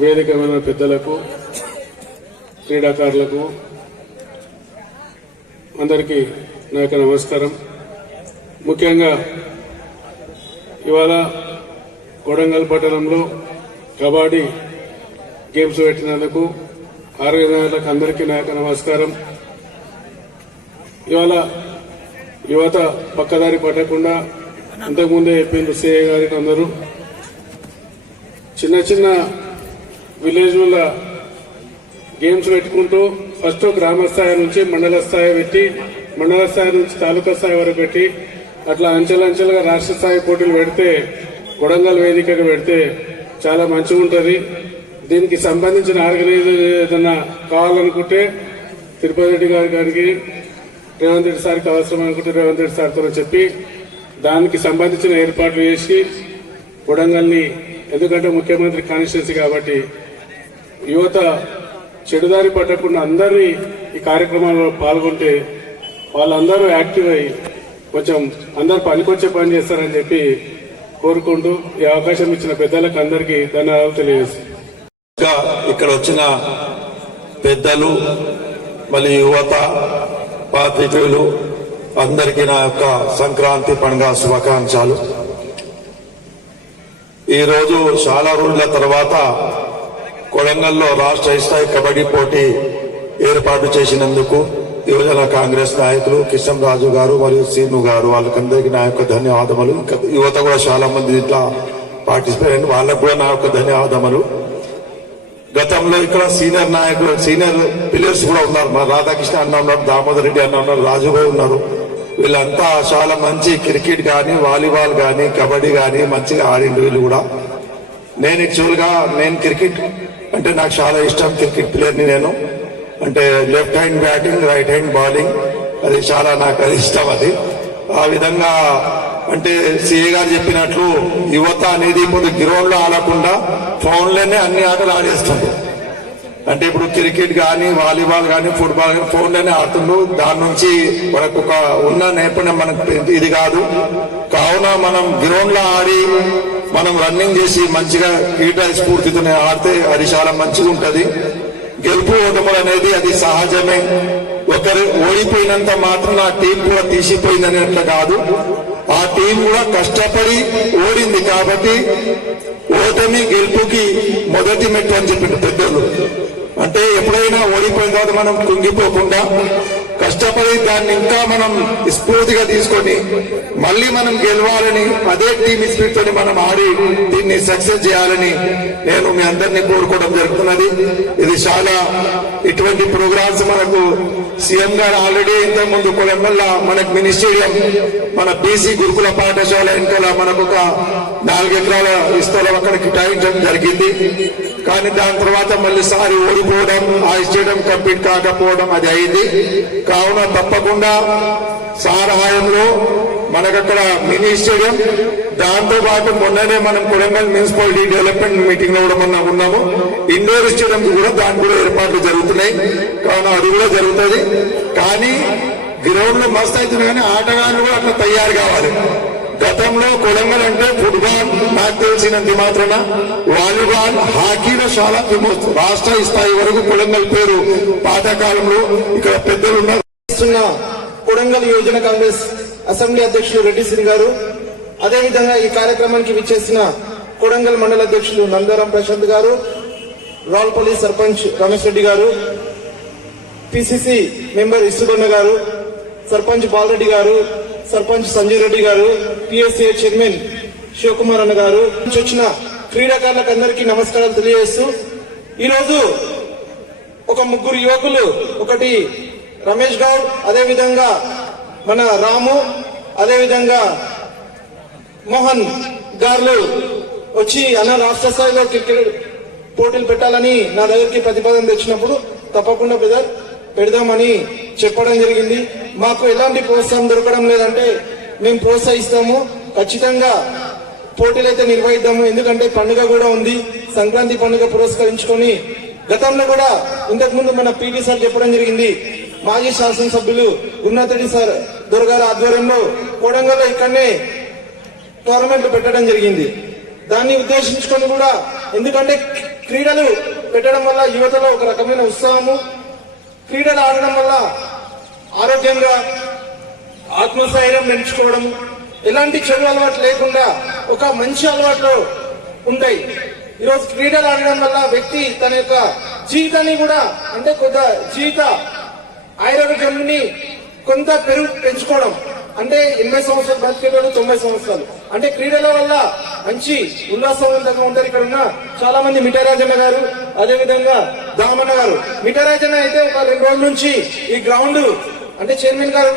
వేదిక మీద పెద్దలకు క్రీడాకారులకు అందరికీ నా యొక్క నమస్కారం. ముఖ్యంగా ఇవాళ కొడంగల్ పట్టణంలో కబడ్డీ గేమ్స్ పెట్టినందుకు ఆర్గనైజర్లకు అందరికీ నా యొక్క నమస్కారం. ఇవాళ యువత పక్కదారి పట్టకుండా ఇంతకుముందే చెప్పిండ్రు సిఐ గారికి అందరూ. చిన్న చిన్న విలేజ్ల గేమ్స్ పెట్టుకుంటూ ఫస్ట్ గ్రామ స్థాయి నుంచి మండల స్థాయి పెట్టి మండల స్థాయి నుంచి తాలూకా స్థాయి వరకు పెట్టి అట్లా అంచెలంచెలుగా రాష్ట్ర స్థాయి పోటీలు పెడితే కొడంగల్ వేదికగా పెడితే చాలా మంచిగా ఉంటుంది. దీనికి సంబంధించిన ఆర్గనైజర్ ఏదైనా కావాలనుకుంటే తిరుపతి రెడ్డి గారి గారికి రేవంత్ రెడ్డి సార్కి అవసరం అనుకుంటే రేవంత్ రెడ్డి సార్తో చెప్పి దానికి సంబంధించిన ఏర్పాట్లు చేసి కొడంగల్ని ఎందుకంటే ముఖ్యమంత్రి కాన్స్టిట్యున్సీ కాబట్టి యువత చెడుదారి పట్టకుండా అందరినీ ఈ కార్యక్రమంలో పాల్గొంటే వాళ్ళందరూ యాక్టివ్ అయ్యి కొంచెం అందరు పనికొచ్చే పని చేస్తారని చెప్పి కోరుకుంటూ ఈ అవకాశం ఇచ్చిన పెద్దలకు అందరికీ ధన్యవాదాలు తెలియజేస్తాను ఇక్కడ వచ్చిన పెద్దలు మళ్ళీ యువత పాత్రికేయులు అందరికీ నా యొక్క సంక్రాంతి పండుగ శుభాకాంక్షలు. ఈరోజు చాలా రోజుల తర్వాత కొడంగల్లో రాష్ట్ర స్థాయి కబడ్డీ పోటీ ఏర్పాటు చేసినందుకు యువజన కాంగ్రెస్ నాయకులు కిషన్ రాజు గారు మరియు సీను గారు వాళ్ళకందరికీ నా యొక్క ధన్యవాదములు. ఇంకా యువత కూడా చాలా మంది ఇట్లా పార్టిసిపేట్ అయింది వాళ్ళకు కూడా నా యొక్క ధన్యవాదములు. గతంలో ఇక్కడ సీనియర్ నాయకులు సీనియర్ ప్లేయర్స్ కూడా ఉన్నారు. మా రాధాకృష్ణ అన్న ఉన్నారు దామోదర్ రెడ్డి అన్న ఉన్నారు రాజుభాయ్ ఉన్నారు. వీళ్ళంతా చాలా మంచి క్రికెట్ కానీ వాలీబాల్ కానీ కబడ్డీ కానీ మంచిగా ఆడిండు వీళ్ళు కూడా. నేను యాక్చువల్గా నేను క్రికెట్ అంటే నాకు చాలా ఇష్టం క్రికెట్ ప్లేయర్ని నేను. అంటే left hand batting right hand bowling అది చాలా నాకు అది ఇష్టం అది. ఆ విధంగా అంటే సిఏ గారు చెప్పినట్లు యువత అనేది ఇప్పుడు గ్రౌండ్లో ఆడకుండా ఫోన్లోనే అన్ని ఆటలు ఆడేస్తుంది. అంటే ఇప్పుడు క్రికెట్ కానీ వాలీబాల్ కానీ ఫుట్బాల్ కానీ ఫోన్లోనే ఆడుతుండ్రు. దాని నుంచి మనకు ఒక ఉన్న నైపుణ్యం మనకు ఇది కాదు. కావున మనం గ్రౌండ్లో ఆడి మనం రన్నింగ్ చేసి మంచిగా క్రీడా స్ఫూర్తితోనే ఆడితే అది చాలా మంచిగా ఉంటుంది గెలుపు ఓటములు అనేది అది సహజమే. ఒకరు ఓడిపోయినంత మాత్రం ఆ టీం కూడా తీసిపోయిందని అట్లా కాదు. ఆ టీం కూడా కష్టపడి ఓడింది కాబట్టి ఓటమి గెలుపుకి మొదటి మెట్టు అని చెప్పిన పెద్దలు అంటే ఎప్పుడైనా ఓడిపోయిన తర్వాత మనం కుంగిపోకుండా కష్టపడి దాన్ని ఇంకా మనం స్ఫూర్తిగా తీసుకొని మళ్ళీ మనం గెలవాలని అదే టీమ్ స్పిరిట్ తోని మనం ఆడి దీన్ని సక్సెస్ చేయాలని నేను మీ అందరినీ కోరుకోవడం జరుగుతున్నది. ఇది చాలా ఇటువంటి ప్రోగ్రామ్స్ మనకు సీఎం గారు ఆల్రెడీ ఇంతకు ముందు కొలంబల్లా మనకు మినీ స్టేడియం మన బీసీ గురుకుల పాఠశాల వెనకాల మనకు ఒక నాలుగు ఎకరాల విస్తరం అక్కడ కేటాయించడం జరిగింది. కానీ దాని తర్వాత మళ్ళీ సారి ఓడిపోవడం ఆ స్టేడియం కంప్లీట్ కాకపోవడం అది అయింది. కావున తప్పకుండా సారహాయంలో మనకక్కడ మినీ స్టేడియం. దాంతో పాటు మొన్ననే మనం కొడంగల్ మున్సిపాలిటీ డెవలప్మెంట్ మీటింగ్లో కూడా మొన్న ఉన్నాము. ఇండోర్ స్టేడియం కూడా దాని కూడా ఏర్పాట్లు జరుగుతున్నాయి. కావున అది కూడా జరుగుతుంది. కానీ గ్రౌండ్లో మస్తు అవుతుంది కానీ ఆటగాళ్ళు కూడా అట్లా తయారు కావాలి. గతంలో కొడంగల్ అంటే ఫుట్బాల్ నాకు తెలిసినంత మాత్రాన వాలీబాల్ హాకీలో చాలా ఫేమస్ రాష్ట్ర స్థాయి వరకు కొడంగల్ పేరు పాతకాలంలో ఇక్కడ పెద్దలు ఉన్నారు. కొడంగల్ కాంగ్రెస్ అసెంబ్లీ అధ్యక్షులు రెడ్డి సింగ్ గారు అదేవిధంగా ఈ కార్యక్రమానికి విచ్చేసిన కొడంగల్ మండల అధ్యక్షులు నందారాం ప్రశాంత్ గారు రాల్పల్లి సర్పంచ్ రమేష్ రెడ్డి గారు పిసిసి మెంబర్ ఇసుబన్న గారు సర్పంచ్ బాలరెడ్డి గారు సర్పంచ్ సంజయ్ రెడ్డి గారు పిఎస్సీఏ చైర్మన్ శివకుమార్ అన్న గారు వచ్చిన క్రీడాకారులకు అందరికీ నమస్కారాలు తెలియజేస్తూ ఈరోజు ఒక ముగ్గురు యువకులు ఒకటి రమేష్ గౌడ్ అదేవిధంగా మన రాము అదేవిధంగా మోహన్ గారు వచ్చి అన్న రాష్ట్ర స్థాయిలో క్రికెట్ పోటీలు పెట్టాలని నా దగ్గరికి ప్రతిపాదన తెచ్చినప్పుడు తప్పకుండా బ్రదర్ పెడదామని చెప్పడం జరిగింది. మాకు ఎలాంటి ప్రోత్సాహం దొరకడం లేదంటే మేము ప్రోత్సహిస్తాము. ఖచ్చితంగా పోటీలు అయితే నిర్వహిద్దాము. ఎందుకంటే పండుగ కూడా ఉంది. సంక్రాంతి పండుగ పురస్కరించుకొని గతంలో కూడా ఇంతకుముందు మన పీటీ సార్ చెప్పడం జరిగింది. మాజీ శాసనసభ్యులు ఉన్నతడి సార్ దొరగారి ఆధ్వర్యంలో కోడంగల్లో ఇక్కడనే టోర్నమెంట్ పెట్టడం జరిగింది. దాన్ని ఉద్దేశించుకొని కూడా ఎందుకంటే క్రీడలు పెట్టడం వల్ల యువతలో ఒక రకమైన ఉత్సాహము క్రీడలు ఆడడం వల్ల ఆరోగ్యంగా ఆత్మస్థైర్యం పెంచుకోవడం ఎలాంటి చెడు అలవాటు లేకుండా ఒక మంచి అలవాట్లు ఉంటాయి. ఈరోజు క్రీడలు ఆడడం వల్ల వ్యక్తి తన యొక్క జీవితాన్ని కూడా అంటే కొంత జీవిత ఆరోగ్యాన్ని కొంత పెరుగు పెంచుకోవడం. అంటే ఎనభై సంవత్సరాలు బతికేవాడు తొంభై సంవత్సరాలు. అంటే క్రీడల వల్ల మంచి ఉల్లాసవంతంగా ఉంటారు ఇక్కడ ఉన్న చాలా మంది మిఠారాజన్న గారు అదే విధంగా దామన్న గారు. మిఠారాజన్న అయితే ఒక రెండు రోజుల నుంచి ఈ గ్రౌండ్ అంటే చైర్మన్ గారు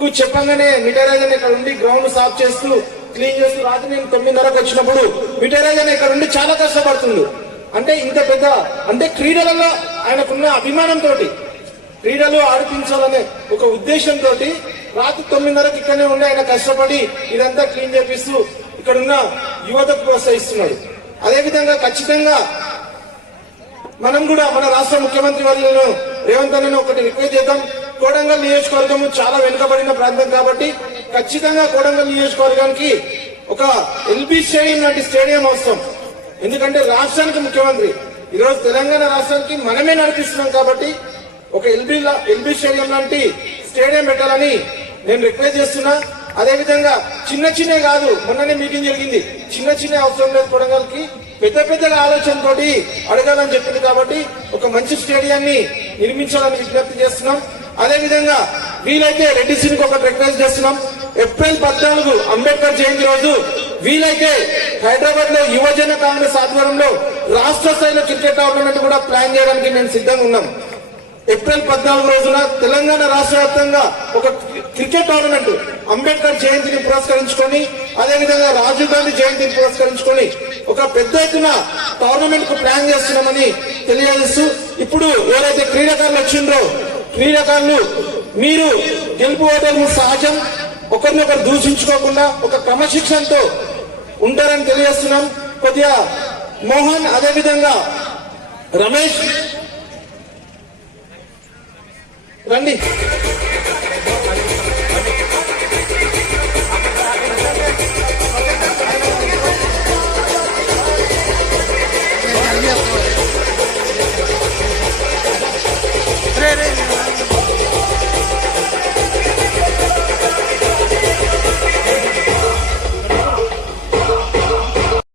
కు చెప్పంగానే మిఠారాజన్న ఇక్కడ ఉండి గ్రౌండ్ సాఫ్ చేస్తూ క్లీన్ చేస్తూ రాత్రి నేను తొమ్మిదిన్నరకు వచ్చినప్పుడు మిఠారాజన్న ఇక్కడ ఉండి చాలా కష్టపడుతుంది అంటే ఇంత పెద్ద అంటే క్రీడలలో ఆయనకున్న అభిమానంతో క్రీడలు ఆడిపించాలనే ఒక ఉద్దేశంతో రాత్రి తొమ్మిదిన్నరకు ఇక్కడనే ఉండి ఆయన కష్టపడి ఇదంతా క్లీన్ చేపిస్తూ ఇక్కడ ఉన్న యువతకు ప్రోత్సహిస్తున్నాడు. అదేవిధంగా ఖచ్చితంగా మనం కూడా మన రాష్ట్ర ముఖ్యమంత్రి వర్యులను రేవంత్ అన్నను ఒకటి రిక్వెస్ట్ చేద్దాం. కోడంగల్ నియోజకవర్గం చాలా వెనుకబడిన ప్రాంతం కాబట్టి ఖచ్చితంగా కోడంగల్ నియోజకవర్గానికి ఒక ఎల్బీ స్టేడియం లాంటి స్టేడియం అవసరం. ఎందుకంటే రాష్ట్రానికి ముఖ్యమంత్రి. ఈరోజు తెలంగాణ రాష్ట్రానికి మనమే నడిపిస్తున్నాం కాబట్టి ఒక ఎల్బీ ఎల్బీ స్టేడియం లాంటి స్టేడియం పెట్టాలని నేను రిక్వెస్ట్ చేస్తున్నా. అదే విధంగా చిన్న చిన్న కాదు మొన్ననే మీటింగ్ జరిగింది. చిన్న చిన్న అవసరం లేదు కొడంగల్కి. పెద్ద పెద్దగా ఆలోచనతోటి అడగాలని చెప్పింది కాబట్టి ఒక మంచి స్టేడియాన్ని నిర్మించాలని విజ్ఞప్తి చేస్తున్నాం. అదే విధంగా వీలైతే రెడ్డి సింగ్ ఒక రిక్వెస్ట్ చేస్తున్నాం. ఏప్రిల్ పద్నాలుగు అంబేద్కర్ జయంతి రోజు వీలైతే హైదరాబాద్లో యువజన కాంగ్రెస్ ఆధ్వర్యంలో రాష్ట్ర స్థాయిలో క్రికెట్ టోర్నమెంట్ కూడా ప్లాన్ చేయడానికి మేము సిద్ధంగా ఉన్నాం. ఏప్రిల్ పద్నాలుగు రోజున తెలంగాణ రాష్ట్ర వ్యాప్తంగా ఒక క్రికెట్ టోర్నమెంట్ అంబేద్కర్ జయంతిని పురస్కరించుకొని అదేవిధంగా రాజీవ్ గాంధీ జయంతిని పురస్కరించుకొని ఒక పెద్ద ఎత్తున టోర్నమెంట్కు ప్లాన్ చేస్తున్నామని తెలియజేస్తూ ఇప్పుడు ఎవరైతే క్రీడాకారులు వచ్చిండ్రో క్రీడాకారులు మీరు గెలుపు ఓటర్లు సహజం ఒకరినొకరు దూషించుకోకుండా ఒక క్రమశిక్షణతో ఉంటారని తెలియజేస్తున్నాం. కొద్దిగా మోహన్ అదేవిధంగా రమేష్ రండి